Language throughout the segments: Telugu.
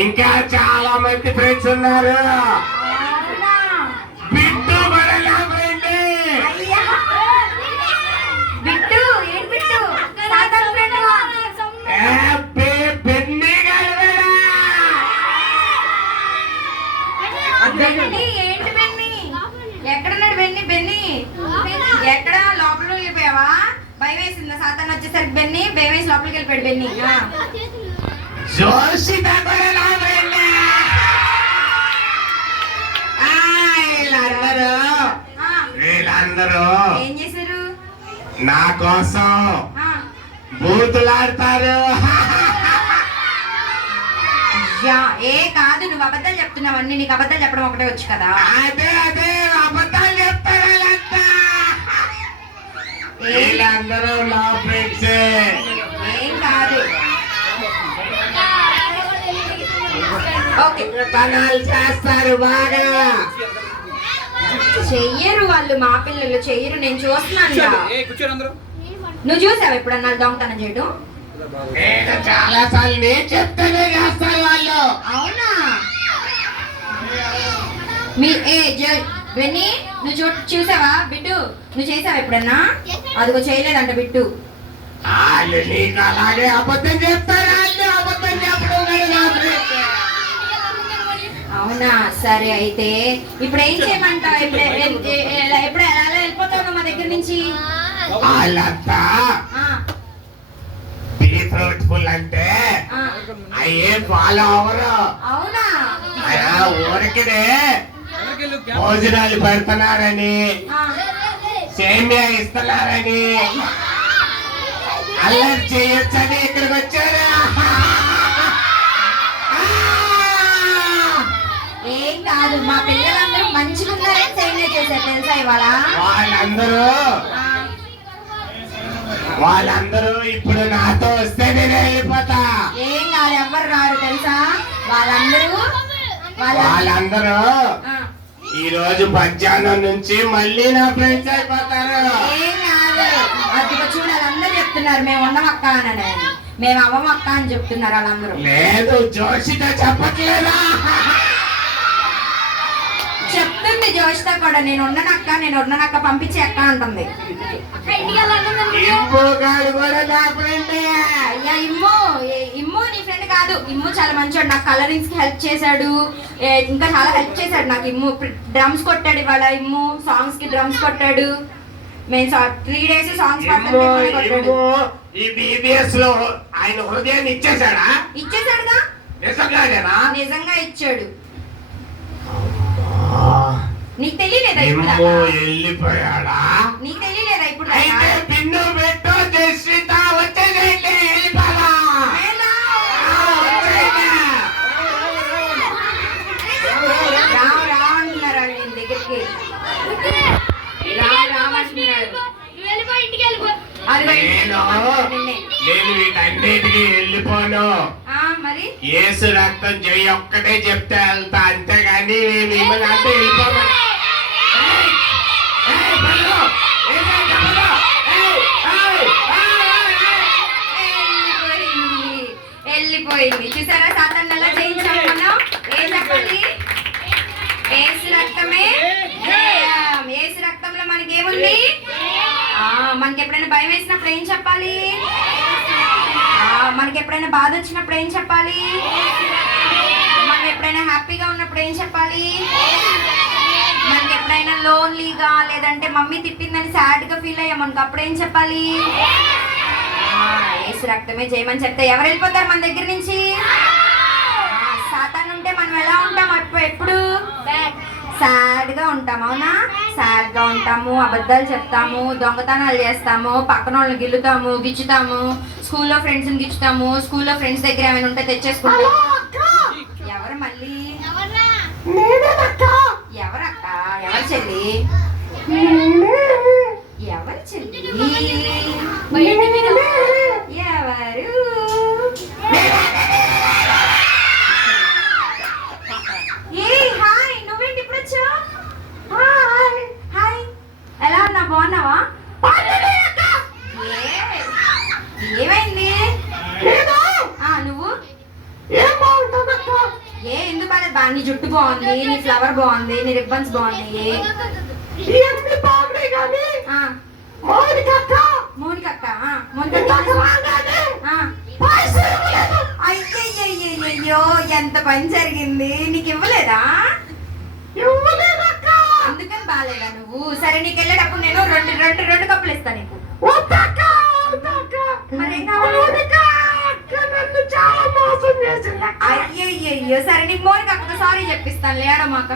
ఇంకా చాలా మంది ఫ్రెండ్స్ ఉన్నారు. బిట్టు కూడా నా ఫ్రెండ్. బిట్టు ఏం బిట్టు? సాధన ఫ్రెండ్. బెన్నీ గారు. బెన్నీ ఏంటి బెన్నీ? ఎక్కడున్నాడు బెన్నీ? బెన్నీ ఎక్కడ? లోపల వెళ్ళిపోయావా? భయం వేసిందా సాతాన్ వచ్చేసరికి? బెన్నీ భయం వేసి లోపలికి వెళ్ళిపోయాడు బెన్నీ. జోషిత కూడా నా ఫ్రెండ్. వీళ్ళందరూ ఏం చేశారు? నా కోసం బూతులాడతారు. ఏ కాదు, నువ్వు అబద్ధాలు చెప్తున్నావు. అన్ని నీకు అబద్ధాలు చెప్పడం ఒకటే వచ్చు కదా. అదే అబద్ధాలు చెప్తారు వీళ్ళంతా. వీళ్ళందరూ నా ఫ్రెండ్స్. ఏం కాదు. ఓకే, పనాలు చేస్తారు బాగా. చెయ్యరు వాళ్ళు, మా పిల్లలు చెయ్యరు. నేను చూస్తున్నాను. నువ్వు చూసావు ఎప్పుడన్నా దొంగతనం చేయడం? చాలా సార్లు నేను చెప్తానే చేస్తారు వాళ్ళు. అవునా? బెన్నీ నువ్వు చూసావా? బిట్టు నువ్వు చేసావా ఎప్పుడన్నా? అదిగో చేయలేదంట బిట్టు. వాళ్ళు నీకు అలాగే అబద్ధం చెప్తారు. వాళ్ళు అబద్ధం చెప్పడం. అవునా? సరే అయితే ఇప్పుడు ఏం చేయమంటావు? ఎప్పుడు ఎలా వెళ్ళిపోతావు మా దగ్గర నుంచి? వాళ్ళంతా ఫ్రూట్ఫుల్ అంటే అయ్యే ఫాలో అవరు. అవునా? ఊరికినే భోజనాలు పెడుతున్నారని, సేమియా ఇస్తున్నారని, అల్లరి చేయొచ్చని ఇక్కడికి వచ్చారు. ఏం కాదు, మా పిల్లలందరూ మంచిగా ఉన్నారని సేమియా చేశారు తెలుసా ఇవాళ. వాళ్ళందరూ ఇప్పుడు నాతో వస్తే నేను వెళ్ళిపోతా. ఏం కాదు, ఎవరు రారు తెలుసా. వాళ్ళందరూ ఈ రోజు మధ్యాహ్నం నుంచి మళ్ళీ నా ఫ్రెండ్స్ అయిపోతారు. ఏం కాదు, అది చూడాలి. అందరూ చెప్తున్నారు మేము ఉండమక్క అని, మేము అవ్వమక్క అని చెప్తున్నారు వాళ్ళందరూ. లేదు, జోషిత చెప్పట్లేదా? చెప్తుంది జోషిత కూడా. నేను ఉండనక్క పంపించే అక్క అంటుంది. ఇమ్ము నీ ఫ్రెండ్ కాదు. ఇమ్ము చాలా మంచివాడు. నాకు కలరింగ్స్ కి హెల్ప్ చేశాడు. ఇంకా చాలా హెల్ప్ చేశాడు నాకు. ఇమ్ము డ్రమ్స్ కొట్టాడు ఇవాళ. ఇమ్ము సాంగ్స్ కి డ్రమ్స్ కొట్టాడు. మేము 3 days సాంగ్స్ పాడాడు. ఆయన హృదయాన్ని ఇచ్చేసాడా? ఇచ్చేసాడుగా. నిజంగా ఇచ్చాడు. నీకు తెలియలేదా? వెళ్ళిపోయాడా? నీకు తెలియలేదా ఇప్పుడు? పిన్ను పెట్టు జశ్రిత వచ్చేసేయండి. రామంటున్నారు నేను దగ్గరికి. నేను వీటన్నిటికీ వెళ్ళిపోను. మరి యేసు రక్తం చెయ్యి ఒక్కటే చెప్తే వెళ్తా, అంతేగాని మిమ్మల్ని అంతా వెళ్ళిపోను. వెళ్ళిపోయింది. చూసారా సాతాన్ని ఎలా చేయించాం మనం? ఏం చెప్పాలి? యేసు రక్తమే. యేసు రక్తంలో మనకి ఏముంది? మనకి ఎప్పుడైనా భయం వేసినప్పుడు ఏం చెప్పాలి? మనకి ఎప్పుడైనా బాధ వచ్చినప్పుడు ఏం చెప్పాలి? మనం ఎప్పుడైనా హ్యాపీగా ఉన్నప్పుడు ఏం చెప్పాలి? మనకి ఎప్పుడైనా లోన్లీగా లేదంటే మమ్మీ తిట్టిందని సాడ్ గా ఫీల్ అయ్యామనుకో అప్పుడు ఏం చెప్పాలి? యేసు రక్తమే చేయమని చెప్తే ఎవరు వెళ్ళిపోతారు మన దగ్గర నుంచి? సాతాను ఉంటే మనం ఎలా ఉంటాం? ఎప్పుడు సాడ్ గా ఉంటాం. అవునా? సాడ్ గా ఉంటాము, అబద్ధాలు చెప్తాము, దొంగతనాలు చేస్తాము, పక్కన వాళ్ళని గిచ్చుతాము, స్కూల్లో ఫ్రెండ్స్ ని గిచ్చుతాము, స్కూల్లో ఫ్రెండ్స్ దగ్గర ఏమైనా ఉంటే తెచ్చేసుకుంటాము. ఎవరు మళ్ళీ? ఎవరక్క? ఎవరు చెల్లి? ఎవరు చెల్లి? ఎవరు? హాయ్, నువ్వేంటి ఇప్పుడు వచ్చావు? హాయ్, ఎలా ఉన్నా? బాగున్నావా? ఏమైంది? నువ్వు నీ జుట్టు బాగుంది, నీ ఫ్లవర్ బాగుంది, నీ రిబ్బన్స్ బాగున్నాయి. ఇవన్నీ బాగున్నాయి కానీ ఆ, మౌనిక అక్క మౌనిక అక్క ఇందాక రాగానే ఆ. పాయసం ఇవ్వలేదు. అయ్యయ్యో ఎంత పని జరిగింది, నీకు ఇవ్వలేదా? ఇవ్వలేదక్క. అందుకని బాలేదా నువ్వు? సరే నీకు వెళ్ళేటప్పుడు నేను రెండు రెండు రెండు కప్పులు ఇస్తాను నీకు. వద్దక్క, వద్దక్క. మరేం కావాలి? మౌనిక అక్క నన్ను చాలా మోసం చేసిందక్క. అయ్యయ్యో సరే నీకు మౌనిక అక్కతో సారీ చెప్పిస్తాను, లేడమాక.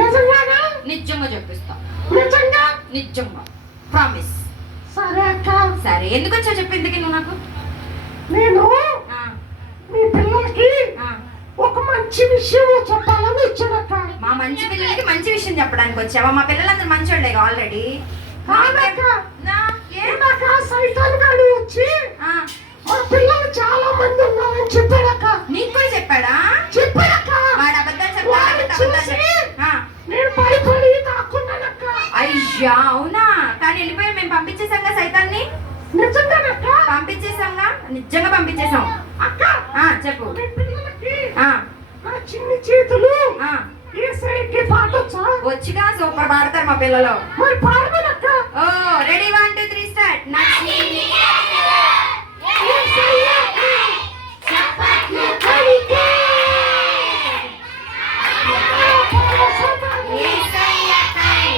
నిజంగానా? నిజంగా చెప్పిస్తా, నిజంగా? నిజంగా ప్రామిస్. సరే అక్క. సరే ఎందుకు వచ్చావు చెప్పు, ఇందుకే నువ్వు నాకు. నేను ఆ, మీ పిల్లలకి ఆ. ఒక మంచి విషయం చెప్పాలని వచ్చానక్క. మా మంచి పిల్లలకి మంచి విషయం చెప్పడానికి వచ్చావా? మా పిల్లలందరూ మంచోళ్ళే ఆల్రెడీ. కాదక్క, నా ఏ ఇందాక సైతాన్ గాడు వచ్చి ఆ, మా పిల్లలు చాలా మంది ఉన్నారని చెప్పాడక్క. నీకు కూడా చెప్పాడా? చెప్పాడక్క. వాడు అబద్ధాలు వాడిని చెప్తాడు, చూసి ఆ. నేను భయపడి దాక్కున్నానక్క. అయ్యా అవునా? కానీ వెళ్ళిపోయి మేము పంపించేసాంగా సైతాన్ని. నిజంగానక్క? పంపించేసాంగా, నిజంగా పంపించేసాం. అక్క, ఆ చెప్పు. మీ పిల్లలకి ఆ, నా చిన్ని చేతులు ఆ. యేసయ్యకి పాటొచ్చా? వచ్చిగా సూపర్ పాడతారు మా పిల్లలు. మరి పాడమనక్క. ఓ రెడీ 1 2 3 స్టార్ట్. యేసయ్యకి చప్పట్లు కొడితే యేసయ్యకై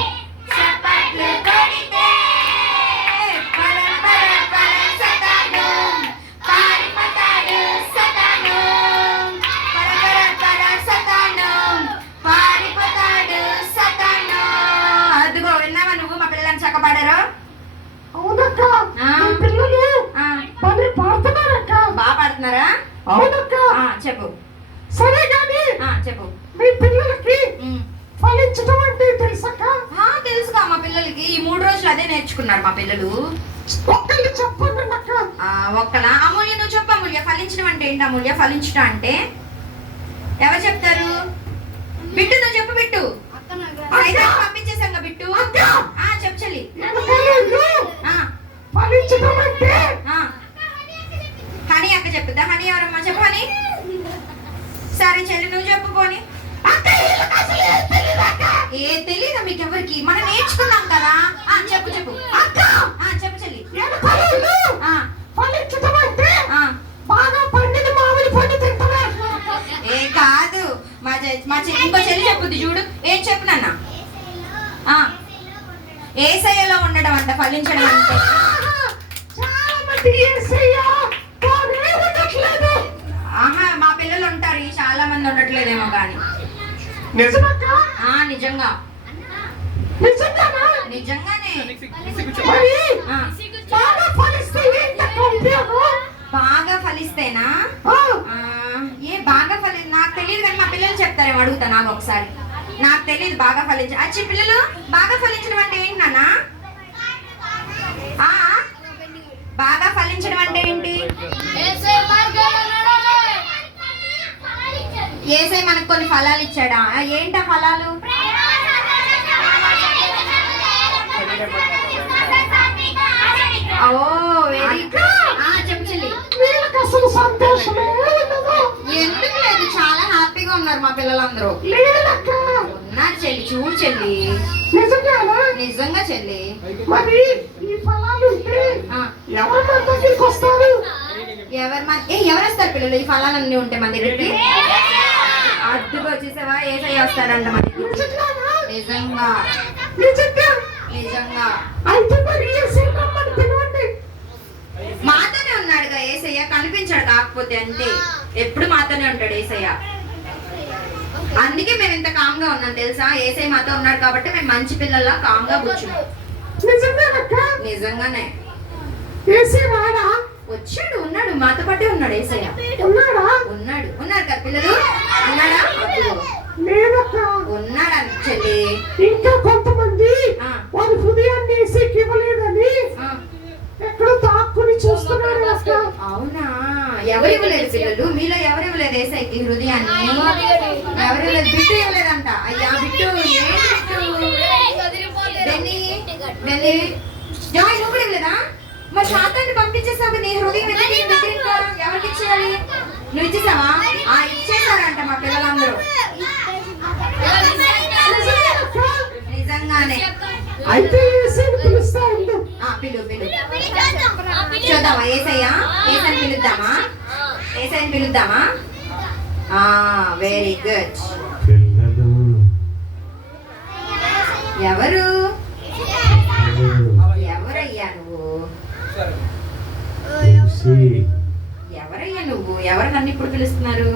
చప్పట్లు కొడితే పరం పరం పరం సతాను పారిపోతాడు సతాను. పరం పరం పరం సతాను పారిపోతాడు సతాను. అదిగో విన్నావా నువ్వు? మా పిల్లలని చక్క పాడారు. అవునక్క, ఆ. మీ పిల్లలు ఆ, భలే పాడుతున్నారక్క. బాగా పాడుతున్నారా? అవునక్క. ఆ, చెప్పు. సరే గాని ఆ, చెప్పు. మీ పిల్లలకి ఉమ్. ఫలించడం అంటే తెలుసక్క? ఆ, తెలుసుగా మా పిల్లలకి ఈ 3 రోజులు అదే నేర్చుకున్నారు మా పిల్లలు. ఒక్కళ్ళు చెప్పండి అక్క. ఆ, ఒక్కలా అమూల్య నువ్వు చెప్పు. అమూల్య ఫలించడం అంటే ఏంటి? అమూల్య ఫలించడం అంటే ఎవరు చెప్తారు? బిట్టు నువ్వు చెప్పు. బిట్టు అయితే పంపించేసాంగా బిట్టు. ఆ, చెప్పు చెల్లి. వెనకాల ఆ, ఫలించడం అంటే ఆ. హనీ అక్క చెప్పుద్దా? హనీ ఎవరమ్మా? చెప్పు హనీ. సరే చెల్లి నువ్వు చెప్పు పోని. ఏ తెలీదా మీకు ఎవరికి? మనం నేర్చుకున్నాం కదా. ఆ, చెప్పు చెప్పు. ఆ, చెప్పు చెల్లి. ఆ, ఫలించడం అంటే ఆ. బాగా పండిన మామిడి పండు తింటారా? ఏ కాదు, మా చెల్లి ఇంకో చెల్లి చెప్పుద్ది చూడు. ఏం చెప్పు నాన్న? ఏసయ్యలో ఉండడం అంట ఫలించడం అంటే. చాలా మంది యేసయ్య తానే ఉండట్లేదు. ఆహా, మా పిల్లలు ఉంటారు, ఈ చాలా మంది ఉండట్లేదేమో కానీ. నిజమక్క? ఆ, నిజంగా నిజంగానా? నిజంగానే. మరి ఆ, బాగా ఫలిస్తే ఏంటక్క ఉపయోగం? బాగా ఫలిస్తేనా? ఆ, ఆ, ఏ బాగా నాకు తెలియదు కానీ మా పిల్లలు చెప్తారేమో, అడుగుతా నాకు ఒకసారి. నాకు తెలియదు బాగా అచ్చి పిల్లలు బాగా ఫలించడం అంటే ఏంటి నాన్న? ఆ, బాగా ఫలించడం అంటే ఏంటి? ఏసై మనకు కొన్ని ఫలాలు ఇచ్చాడా? ఏంటా ఫలాలు? ఓ వెరీ గుడ్. చెప్పు చెల్లి. వీళ్ళకి అసలు సంతోషమే ఉండదు. ఎందుకు లేదు, చాలా హ్యాపీగా ఉన్నారు మా పిల్లలందరూ. లేదక్క. ఉన్నారు చెల్లి, చూడు చెల్లి. నిజంగానా? నిజంగా చెల్లి. మరి ఈ ఫలాలు ఉంటే ఆ, ఎవరు మన దగ్గరికి వస్తారు? ఎవరు వస్తారు పిల్లలు ఈ ఫలాలన్నీ ఉంటే మన దగ్గరికి? అద్దుగా వచ్చేసావా? ఏసయ్య వస్తాడంట మన దగ్గరికి. నిజంగానా? నిజంగా నిజంగా? నిజంగా. అయితే మరి యేసయ్య రమ్మని పిలవండి. మాతోనే ఉన్నాడుగా ఏసయ్య, కనిపించాడు కాకపోతే అంతే. ఎప్పుడు మాతోనే ఉంటాడు ఏసయ్య. అందుకే మేము ఇంత కామ్ గా ఉన్నాం తెలుసా? ఏసయ్య మాతో ఉన్నాడు కాబట్టి మేము మంచి పిల్లల్లా కామ్ గా కూర్చున్నాం. నిజంగానక్క? నిజంగానే. యేసయ్య రాడా? వచ్చాడు, ఉన్నాడు, మాతో పాటే ఉన్నాడు ఏసయ్య. ఉన్నాడా? ఉన్నారు కదా పిల్లలు. ఉన్నాడా? అదిగో. లేదక్క. ఉన్నాడు చెల్లి. ఇంకా కొంతమంది ఆ. వారి హృదయాన్ని యేసయ్యకి ఇవ్వలేదని ఆ, ఎక్కడో దాక్కుని చూస్తున్నారు అక్క. అవునా? ఎవరు ఇవ్వలేదు పిల్లలు? మీలో ఎవరు ఇవ్వలేదు ఏసైకి హృదయాన్ని? ఎవరు ఇవ్వలేదు? బిట్టు ఇవ్వలేదంట. అయ్యా బిట్టు, ఏంటి బిట్టు? బెన్నీ, బెన్నీ, జాయ్ నువ్వు కూడా ఇవ్వలేదా? మరి శాతాన్ని పంపించేసావు, నీ హృదయం ఎందుకు నీ దగ్గర ఇంకా? ఎవరికి ఇచ్చేయాలి? నువ్వు ఇచ్చేసావా? ఇచ్చేసారంట మా పిల్లలందరూ. నిజంగానే. అయితే యేసుని పిలుస్తా ఉండు. పిలు చూద్దామా? ఏసయ్యా, ఏసని పిలుద్దామా? ఏసని పిలుద్దామా? Very good. పిల్లలు ఎవరు? పిల్లలు. ఎవరయ్యా నువ్వు? నిమ్షి, ఎవరయ్యా నువ్వు? ఎవరు నన్ను ఇప్పుడు పిలుస్తున్నారు?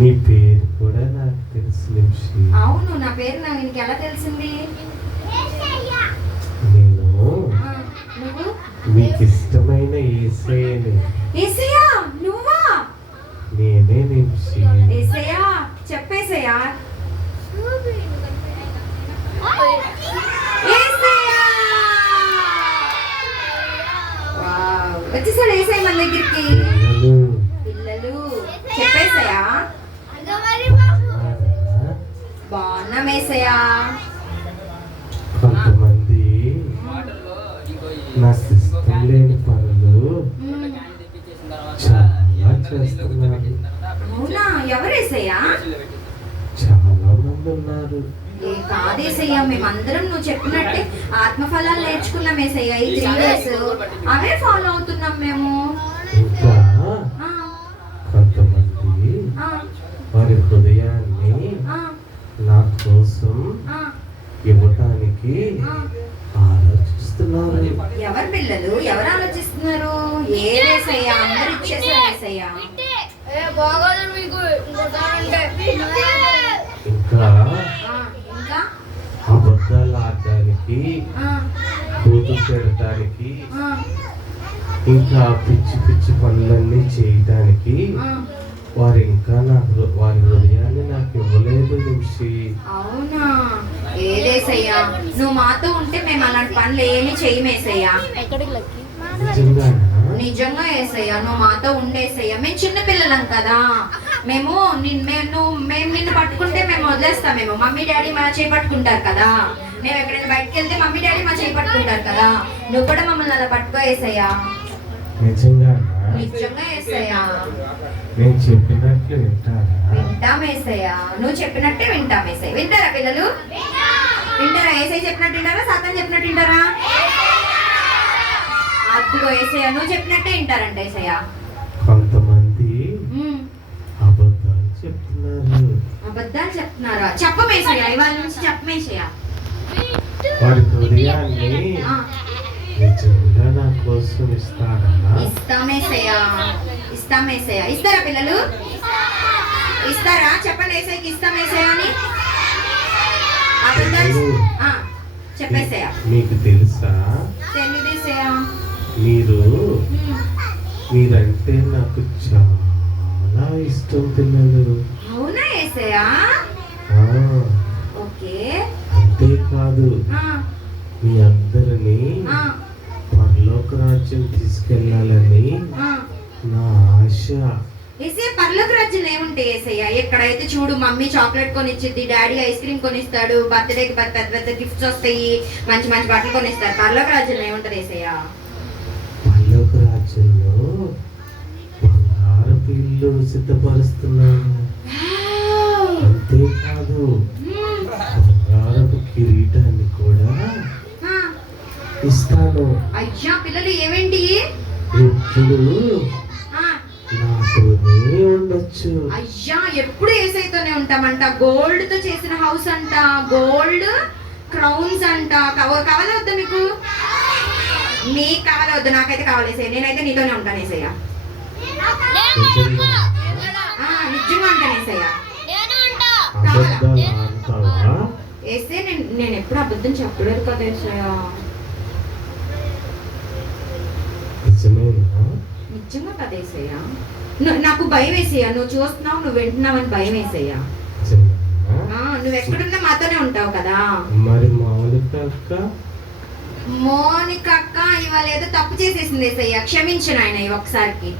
నీ పేరు కూడా నాకు తెలుసు నిమ్షి. అవును, నా పేరు నీకు ఎలా తెలిసింది? నేను ఆ, నువ్వు? మీకు ఇష్టమైన యేసయ్యని. ఏసయ్యా, నువ్వా? నేనే నిమ్షి. ఏసయ్యా, చెప్పేసయ్యా. ఏసయ్యా! వావ్, వచ్చేసాడు ఏసయ్య మన దగ్గరికి. పిల్లలు పిల్లలు, చెప్పేసయ్యా. బాగున్నారా? బాగున్నాం ఏసయ్యా. కొంతమంది నాకు ఇష్టం లేని పనులు మ్మ్. చాలా చేస్తున్నారు. అవునా? ఎవరేసయ్యా? చాలా మంది ఉన్నారు. కాదేసయ్యా, మేమందరం నువ్వు చెప్పినట్టే ఆత్మఫలాలు నేర్చుకున్నాం ఏసయ్యా. ఈ 3 days అవే ఫాలో అవుతున్నాం మేము. ఇంకా ఆ, కొంతమంది ఆ, వారి హృదయాన్ని ఆ, నా కోసం ఆ, ఇవ్వటానికి ఆ. ఆలోచిస్తున్నారు. ఎవరు పిల్లలు? ఎవరు ఆలోచిస్తున్నారు? ఏసయ్యా, అందరు ఇచ్చేసారు ఏసయ్యా. ఇంకా ఇంకా అబద్ధాలు ఆడటానికి, ఆ, కూతు పెడటానికి, ఆ, ఇంకా పిచ్చి పిచ్చి పనులన్నీ చేయటానికి ఆ. వారి ఇంకా వారి హృదయాన్ని నాకు ఇవ్వలేదు నిమిషి. అవునా? ఏదేసయ్యా, నువ్వు మాతో ఉంటే మేము అలాంటి పనులు ఏమి చేయమేసయ్యా. నిజంగానా? నిజంగా ఏసయ్యా, నువ్వు మాతో ఉండేసయ్యా. మేము చిన్న పిల్లలం కదా, మేము నిన్ను పట్టుకుంటే మేము వదిలేస్తామేమో. మమ్మీ డాడీ మా చేయి పట్టుకుంటారు కదా. మేము ఎక్కడైనా బయటకు వెళ్తే మమ్మీ డాడీ మా చేయి పట్టుకుంటారు కదా. నువ్వు కూడా మమ్మల్ని అలా పట్టుకో ఏసయ్యా. నిజంగానా? నిజంగా ఏసయ్యా. నేను చెప్పినట్లు వింటారా? వింటాం ఏసయ్యా, నువ్వు చెప్పినట్టే వింటాం ఏసయ్య. వింటారా పిల్లలు? వింటారా? ఏసయ్య చెప్పినట్టు వింటారా? సాతాన్ చెప్పినట్టు వింటారా? అద్దుగో ఏసయ్య, నువ్వు చెప్పినట్టే వింటారంట ఏసయ్య. కొంతమంది ఉమ్, అబద్ధాలు చెప్తున్నారు. అబద్ధాలు చెప్తున్నారా? చెప్పమేసయ్య, ఇవాళ నుంచి చెప్పమేసయ్య. వారి హృదయాన్ని ఆ, నిజంగా నా కోసం ఇస్తారా? ఇస్తామేసయ్య, ఇస్తామేసయ్య. ఇస్తారా పిల్లలు? ఇస్తారా? చెప్పండి ఏసయ్యకి ఇస్తామేసయ్య అని. అబద్ధాలు చెప్పేసయ్య. మీకు తెలుసా, తెలియదేసయ్య. మీరంటే నాకు చాలా ఇష్టం పిల్లలు. అవునా ఏసయ్య? ఆ, ఓకే. అంతేకాదు ఆ, మీ అందరినీ ఆ, పరలోక రాజ్యం తీసుకెళ్ళాలని ఆ. నా ఆశ. ఏసయ్య, పర్లోక రాజ్యం ఏముంటాయి ఏసయ్య? ఎక్కడైతే చూడు, మమ్మీ చాక్లెట్ కొనిచ్చిద్ది, డాడీ ఐస్ క్రీమ్ కొనిస్తాడు, బర్త్డేకి పెద్ద పెద్ద గిఫ్ట్స్ వస్తాయి, మంచి మంచి బట్టలు కొనిస్తారు. పర్లోక రాజ్యం ఏముంటది ఏసయ్య? పరలోక రాజ్యంలో బంగారపు ఇల్లు సిద్ధపరుస్తున్నాను. అంతేకాదు బంగారపు కిరీటాన్ని కూడా ఇస్తాను. అయ్యా పిల్లలు, ఏమేంటి? ఎప్పుడు నాతోనే ఉండొచ్చు. అయ్యా, ఎప్పుడు ఏసైతోనే ఉంటామంట. గోల్డ్ తో చేసిన హౌస్ అంట, గోల్డ్ క్రౌన్స్ అంట. కావాలా వద్దా మీకు? మీకు కావాలా వద్దు? నాకైతే కావాలి ఏసయ్య. నేనైతే నీతోనే ఉంటాను ఏసయ్య. నిజంగా నిజంగా ఉంటాను ఏసయ్య. అబద్ధాలు ఆడతావా? ఏసే, నేను ఎప్పుడు అబద్ధం చెప్పలేదు కదా ఏసయ్య. నిజమేనా? నిజంగా కదా ఏసయ్య. నాకు భయం వేసయ్యా. నువ్వు చూస్తున్నావు, నువ్వు వింటున్నావు అని భయం వేసయ్యా. నిజమేనా? నువ్వు ఎక్కడున్నా మాతోనే ఉంటావు కదా. మరి మౌలిక అక్క? మోనిక అక్క ఇవాళ ఏదో తప్పు చేసేసింది ఏసయ్య. క్షమించు నాయన ఈ ఒక్కసారికి.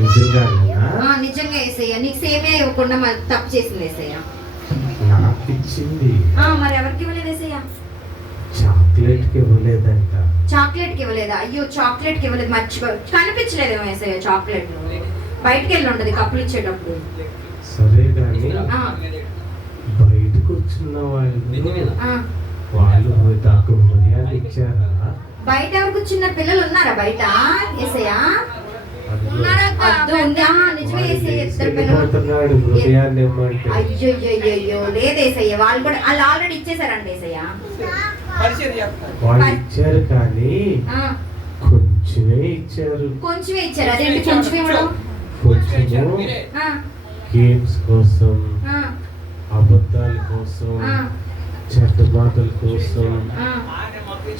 నిజంగానేనా? నిజంగా ఏసయ్య, నీకు సేమే ఇవ్వకుండా తప్పు చేసింది ఏసయ్య. నాకు ఇచ్చింది. మరి ఎవరికి ఇవ్వలేదు ఏసయ్య? చాక్లెట్ కి ఇవ్వలేదంట. చాక్లెట్ కి ఇవ్వలేదా? అయ్యో చాక్లెట్ కి ఇవ్వలేదు, మర్చిపో. కనిపించలేదేమో ఏసయ్య చాక్లెట్, బయటికి వెళ్ళి ఉంటది కప్పులు ఇచ్చేటప్పుడు. సరే కానీ ఆ, బయటకు వచ్చిన వాళ్ళు ఆ. వాళ్ళు నాకు హృదయాన్ని ఇచ్చారా? బయట ఎవరు కూర్చున్న పిల్లలు ఉన్నారా బయట ఏసయ్య? అద్దు ఉందా? నిజమే ఏసయ్య, ఇద్దరు పిల్లలు. పోతున్నాడు హృదయాన్ని ఇమ్మంటే. అయ్యో లేదేసయ్య, వాళ్ళు కూడా వాళ్ళు ఆల్రెడీ ఇచ్చేసారండి ఏసయ్య. వాళ్ళు ఇచ్చారు కానీ ఆ, కొంచెమే ఇచ్చారు. కొంచెమే ఇచ్చారు. అదేంటి కొంచెం ఇవ్వడం? కొంచెము ఆ, గేమ్స్ కోసం, ఆ, అబద్ధాల కోసం, ఆ, చెడ్డ మాటల కోసం, ఆ.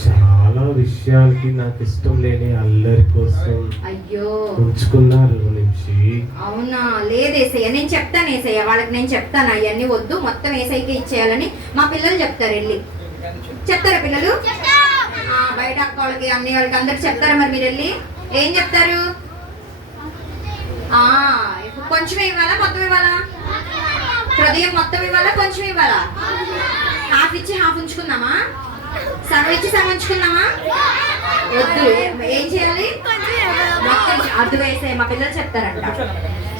చాలా విషయాలకి నాకు ఇష్టం లేని అల్లరి కోసం అయ్యో ఉంచుకున్నారు నుంచి. అవునా? లేదేసయ్య, నేను చెప్తాను ఏసయ్య వాళ్ళకి, నేను చెప్తాను అవన్నీ వద్దు, మొత్తం ఏసైకే ఇచ్చేయాలని మా పిల్లలు చెప్తారు. వెళ్ళి చెప్తారా పిల్లలు? ఆ, బయట అక్క వాళ్ళకి అన్ని వాళ్ళకి అందరికి చెప్తారా? మరి మీరు వెళ్ళి ఏం చెప్తారు? ఆ, ఇప్పుడు కొంచెం ఇవ్వాలా మొత్తం ఇవ్వాలా? హృదయం మొత్తం ఇవ్వాలా కొంచెం ఇవ్వాలా? హాఫ్ ఇచ్చి హాఫ్ ఉంచుకుందామా? సగం ఇచ్చి సగం ఉంచుకుందామా? వద్దు, ఏం చేయాలి? మొత్తం అడ్డు వేసే మా పిల్లలు చెప్తారంట.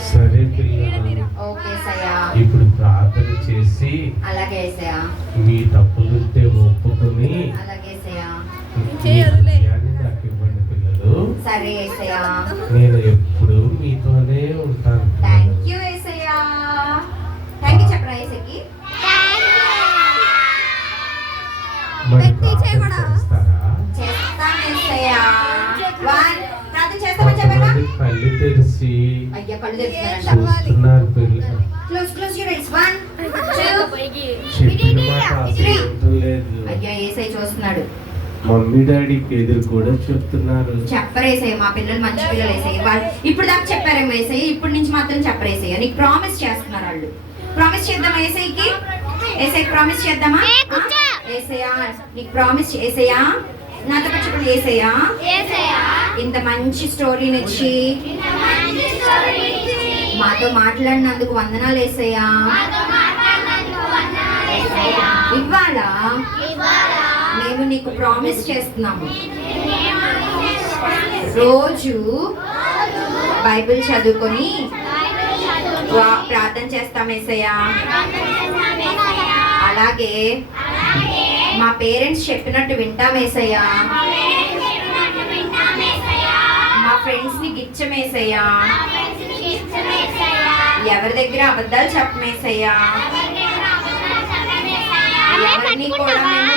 సరే పిల్లలు, ఓకే సయ్యా, ఇప్పుడు ప్రార్థన చేసి అలాగే సయ్యా, మీ తప్పులుంటే ఒప్పుకొని అలాగే సయ్యా. మీ హృదయాన్ని నాకు ఇవ్వండి పిల్లలు. సరే ఏసయ్యా, నేను ఎప్పుడు మీతోనే ఉంటాను. Thank you Yesayya. Thank you చెప్పరా ఏసయ్యకి? మరి ప్రార్థన చేస్తారా? చేస్తాను ఏసయ్యా. ప్రార్థన చేస్తామని చెప్పారా? కొంతమంది కళ్ళు తెరిచి అయ్యా కళ్ళు తెరుస్తున్నారంట. చూస్తున్నారు పిల్లలు. Close your eyes. 1 2 చెప్పిన మాట అసలు లేదు. అయ్యా ఏసై చూస్తున్నాడు. మమ్మీ డాడీకి ఎదురు కూడా చెప్తున్నారు. చెప్పరేసయ్య, మా పిల్లలు మంచి పిల్లలు వేసాయి. వాళ్ళు ఇప్పుడు దాకా చెప్పారేమో వేసాయి, ఇప్పటి నుంచి మాత్రం చెప్పరేసయ్య. నీకు ప్రామిస్ చేస్తున్నారు వాళ్ళు. ప్రామిస్ చేద్దామా ఏసైకి? ఏసైకి ప్రామిస్ చేద్దామా? ఏసయ్యా నీకు ప్రామిస్ ఏసయ్యా, నాతో పాటు చెప్పండి ఏసయ్యా, ఇంత మంచి స్టోరీని ఇచ్చి మాతో మాట్లాడినందుకు వందనాలు ఏసయ్యా. ఇవాళ మేము నీకు ప్రామిస్ చేస్తున్నాము, రోజు బైబిల్ చదువుకొని ప్రార్థన చేస్తాం ఏసయ్యా. అలాగే మా పేరెంట్స్ చెప్పినట్టు వింటాం ఏసయ్యా. మా ఫ్రెండ్స్ ని గిచ్చమేసయ్యా. ఎవరి దగ్గర అబద్ధాలు చెప్పమేసయ్యా. ఎవరిని కూడా మేము